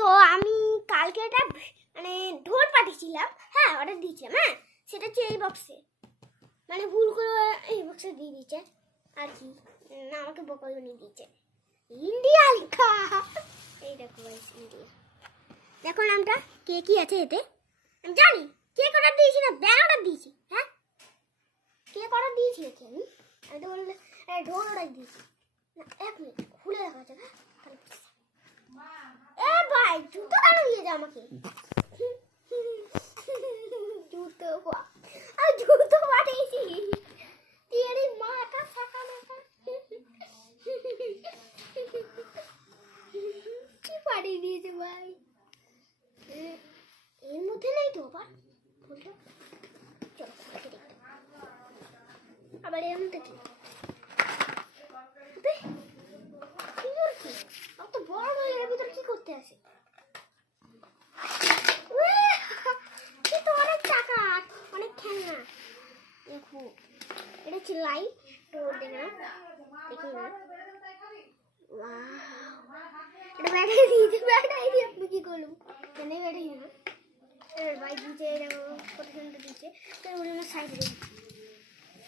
তো আমি কালকে একটা মানে ঢোল পাঠিয়েছিলাম, হ্যাঁ অর্ডার দিয়েছিলাম, হ্যাঁ সেটা হচ্ছে এই বক্সে, মানে ভুল করে এই বক্সে দিয়ে দিয়েছে আর কি, না আমাকে বকল বানিয়ে দিয়েছে ইন্ডিয়া লেখা। এই দেখো গাইস ইন্ডিয়া, দেখো নামটা কে কি আছে এতে আমি জানি। কেক অর্ডার দিয়েছি না ব্যাগ অর্ডার দিয়েছি, হ্যাঁ কেক অর্ডার দিয়েছি নাকি আমি তো বললে ঢোল অর্ডার দিয়েছি না। এক মিনিট খুলে দেখা যাবে, এ ভাই জুতো কেন দিয়েছে আমাকে, জুতো আর জুতো পাঠিয়েছি তেরি মাথা ফাঁকা মাথা কি পাঠিয়ে দিয়েছে ভাই। এর মধ্যে নেই তো আবার ফুলটা, চলো আবার এর মধ্যে কি অত বড় হয়ে এর ভিতরে কি করতে আসে, অনেক টাকা অনেক খেলনা। দেখো এটা হচ্ছে লাইট, তো দেখে না দেখি না, এটা ব্যাটারি দিয়েছে, ব্যাটারি দিয়ে আপনি কি করলুম জানি ব্যাটারি না, বাইক দিয়েছে দেখো কত সুন্দর দিয়েছে, তো ওগুলো সাইডে দিয়েছে।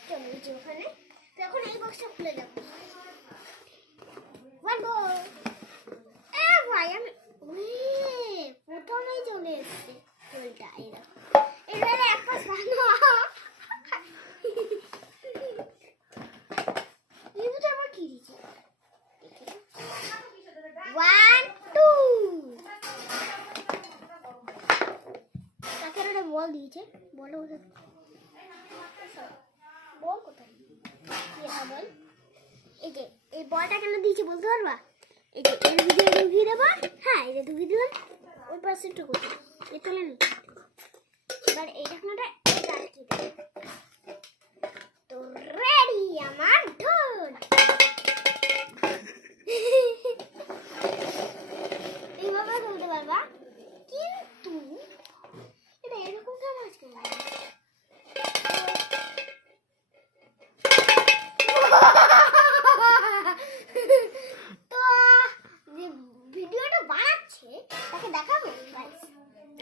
চলো যে ওখানে তো এখন এই বক্সটা খুলে যাবো, ভাই আমি প্রথমেই চলে এসছে ফুলটা, এই দেখো এবারে এক পাশ আবার কি দিচ্ছে 1 2 তাকে একটা বল দিয়েছে, বল বল কোথায় বল, এই যে এই বলটা কেন দিয়েছে বলতে পারবা, এই যে এর ভিতরে ঢুকিয়ে দেবো, হ্যাঁ এই যে ঢুকিয়ে দিলাম ওই পাশেরটা কোথায় এ তোলে নি, এবার এই ঢাকনাটা এটা আটকে দেবো, তো রেডি আমার ঢোল। এইভাবে বলতে পারবা, কিন্তু এটা এরকম কেন আজকে তো যে ভিডিওটা বানাচ্ছে তাকে দেখাবো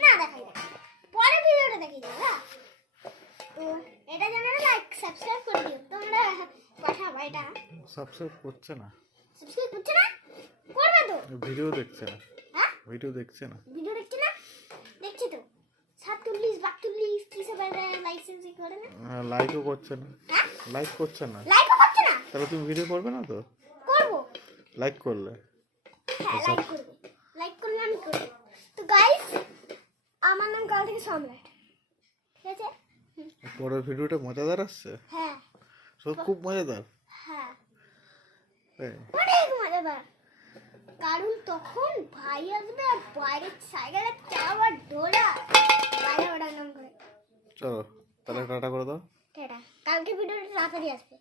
না, দেখাই পরে ভিডিওটা দেখিয়ে দেবো, হ্যাঁ তো এটা যেন লাইক সাবস্ক্রাইব করে দিও তোমরা, পাঠাবো এটা সাবস্ক্রাইব করছে না, সাবস্ক্রাইব করছে না, করবে তো ভিডিও দেখছে না, হ্যাঁ ভিডিও দেখছে না, ভিডিও দেখছে না, দেখছে তো 47 42 37 লাইসেন্স করে না, লাইকও করছে না, হ্যাঁ লাইক করছে না, লাইকও করছে না, তাহলে তুমি ভিডিও করবে না তো, করবো লাইক করলে হ্যাঁ লাইক করবে, লাইক করলে আমি করবো। তো গাইস আমার নাম কাল থেকে সম্রাট, ঠিক আছে, পরের ভিডিওটা মজাদার আসছে, হ্যাঁ সব খুব মজাদার, হ্যাঁ তাই অনেক মজাদার, কারণ তখন ভাই আসবে আর বাইরে সাইকেলে চালাবার ঢোলা বাইরে ওঠার নাম করে। চলো তাহলে টাটা করে দাও, টাটা, কালকে ভিডিওটা তাড়াতাড়ি আসবে।